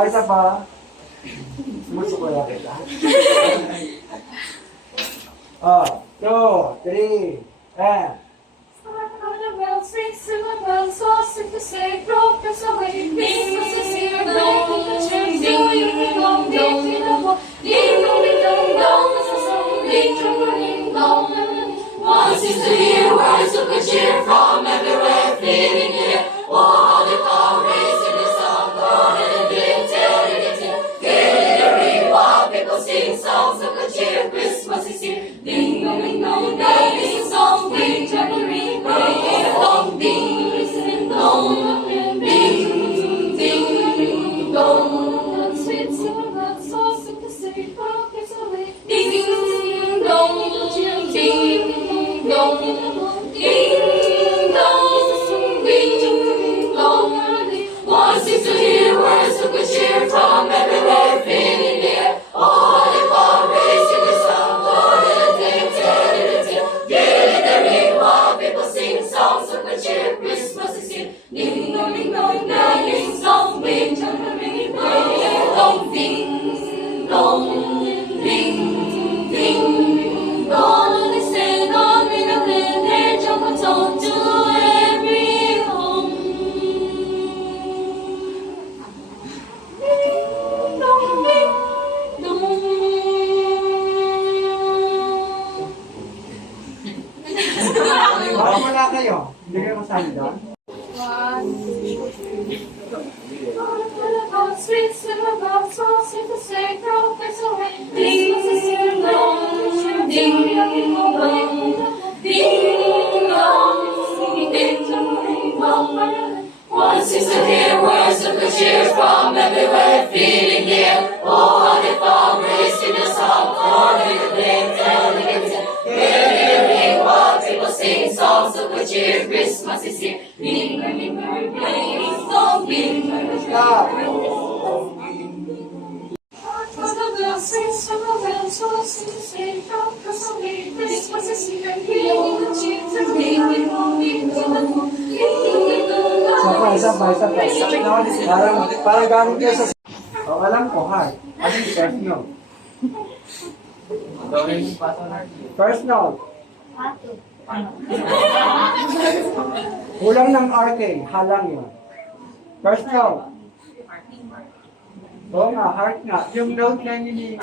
Isa pa. Sumusukuya kita. 2, 3, and... Once is to hear words of good cheer from everywhere, feeling near. Oh, the power raising the song, Lord, and again, telling it here. Get it, ring, while people sing songs of good cheer. Christmas is here. Ding, ding, dong, ding, ding, song, ding, tambourine, ding, dong, ding, ding, dong, ding, ding, dong. Sweet silver, sauce of the city, focus away. Ding, ding, dong, ding, ding, dong, ding, dong, ding, dong. One seems to hear words of good cheer from everywhere, feeling near. Oh, the power raising the sound, Lord, and again, telling it here. Get in the ring while people sing songs of good cheer. Christmas is here. Ding dong, ding dong, ding ding dong, ding ding dong, ding dong, ding ding dong. They say dong, ring a bell, their jump a tone to every home. Ding dong, ding dong. Parang wala kayo. Hindi kayo kasali doon. Sweet silver sauce in the sacred place away. Ding ding dong, ding ding dong, ding dong, ding dong. One seems to hear words of good cheer from everywhere, feeling near. Oh, how they found grace in the song, Lord, in the day, telling it. Hearing while people sing songs of good cheer. Christmas is here. Ding ding ding ding dong, ding ding dong. Isa pa. Parang galing kayo sa... alam ko, ha? Ano yung first note? First note. Kulang ng RK, halang yun. First note. Oo nga, heart nga. Yung note na yun.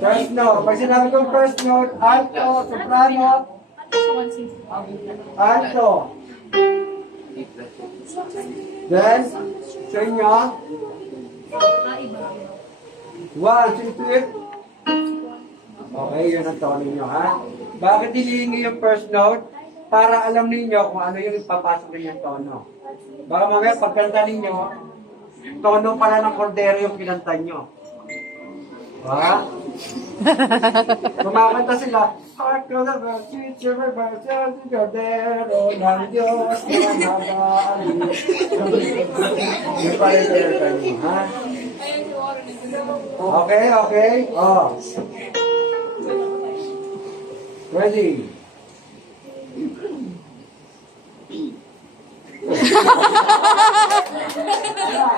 First note. Pag sinabi kong first note, alto, soprano, alto. Then, sa inyo, 1, 2, 3. Okay, yun ang tono nyo, ha? Bakit hinihingi yung first note? Para alam ninyo kung ano yung ipapasok ninyong tono. Baka mamaya pagkanta ninyo, tono pala ng kordero yung kinanta nyo. Ha? Kumakanta sila, Heart ko na ba, sweet silver bells, yung kordero ng Diyos na nag-aalis. Yung pala yung kinanta nyo, ha? Okay. Oh. Ready?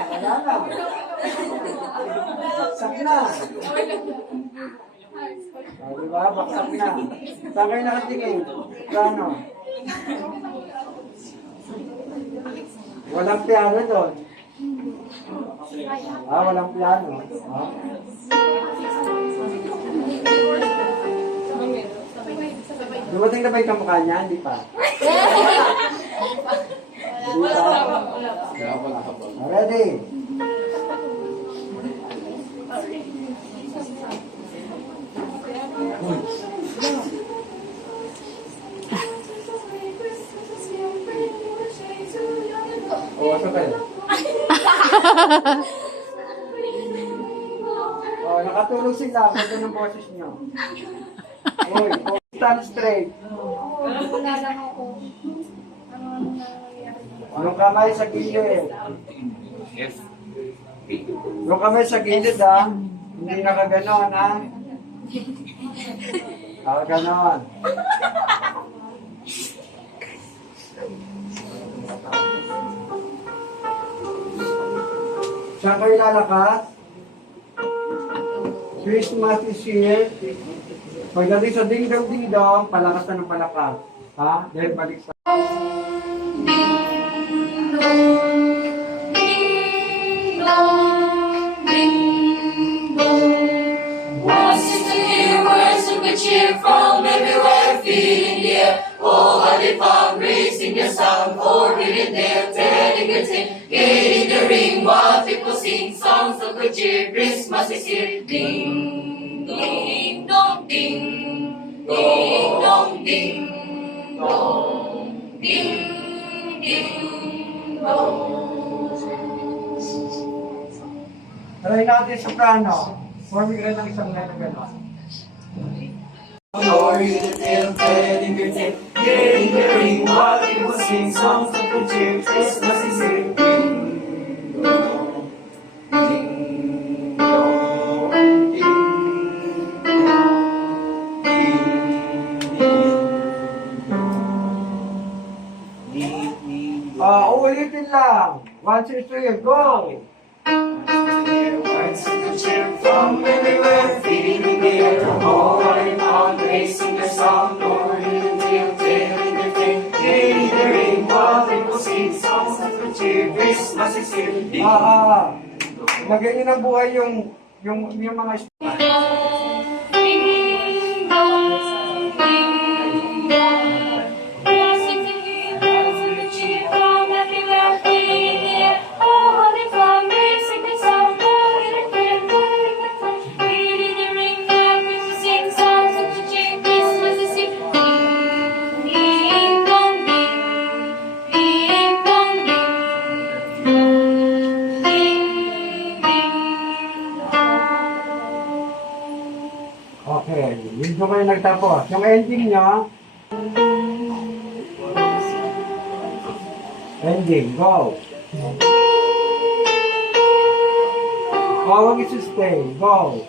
Wala. Baksak na. Diba? Baksak na. Saan kayo nakatingin? Plano? Walang piano doon. Walang piano. Dumating na ba yung kamukha niya? Hindi pa. Ready? Asa kayo? Nakatulog sila. Ito ng boses nyo. Uy, stand straight. Wala lang ako. Yung kamay sa gilid. Yung kamay sa gilid, ha? Hindi nakaganon, ha? Ganon. Saan kayo lalakas? Christmas is here. Pagdating sa ding-dong, palakas na ng palakas. Ha? Dahil balik sa... Words of good cheer from everywhere, feeling near. Oh, how they found grace in your sound, for reading there, telling your tale, getting the ring while people sing songs of good cheer. Christmas is here. Ding, ding, dong, ding, ding, dong, ding, dong, ding, ding, dong. Try natin soprano. Forming rin ng isang line na gano'n. Glory to tell, telling your tale, getting the ring while people sing songs of good cheer. Christmas is here. Ding dong, ding dong, ding ding dong. Ulitin lang. 1, 2, 3, go! Words of good cheer from everywhere, feeling the air. Oh, what a found grace in the song, Lord, in the tale, telling the tale, getting the ring while people sing songs of good cheer. Christmas is here. Lagyan niyo ng buhay yung mga... Okay, yun doon kayo nagtapos. Yung ending nyo, ending, go! Huwag isi-stay, go!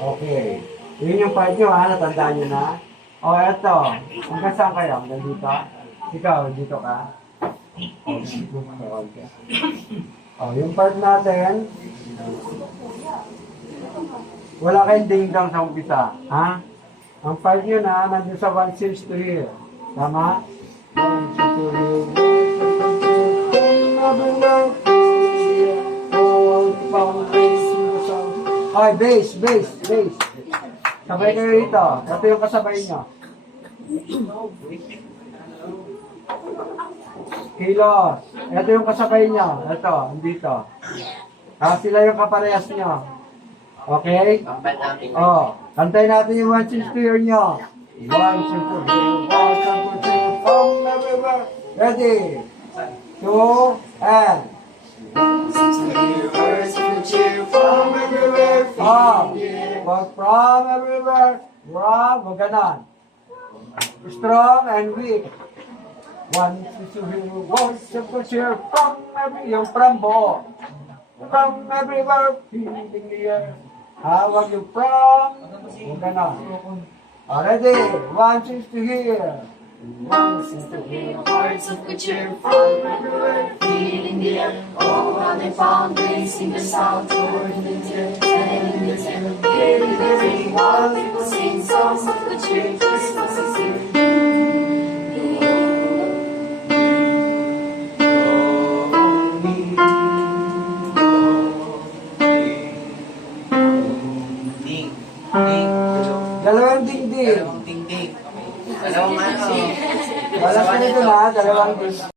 Okay, yun yung part nyo ha, natandaan nyo na. O, eto, hanggang saan kayo? Hanggang dito? Ikaw, dito ka? Okay. Oh, yung part natin, wala kayong ding-dong sa umpisa. Ha? Ang part nyo na, nandun sa 1, 6, 3. Tama? 1, 2, 3. Ay, bass. Sabay kayo rito. Ito yung kasabay nyo. Kilos. Ito yung kasabay nyo. Ito, andito. Sila yung kaparehas nyo. Okay? Oh, kantay natin yung 1, 6, 2 nyo. 1, 2, 3, 1, 2, 3, from everywhere. Ready? 2, and... Words of good cheer from everywhere, From. From everywhere. From. Ganon. Strong and weak. 1, 2, 3, words of good cheer from everywhere. Yung from buo. From everywhere. Feeling the air. Hawag yung from. Ganon. Ready? 1, 6 to here. Words of good cheer from everywhere, feeling the air. Oh, how they found grace in the sound, Lord, in the tale, telling the tale, getting the ring while people sing songs of good cheer. Christmas is here. Dalawang dingding. Ding-ding. Dalawang ano? Walang ganito na, dalawang dingding.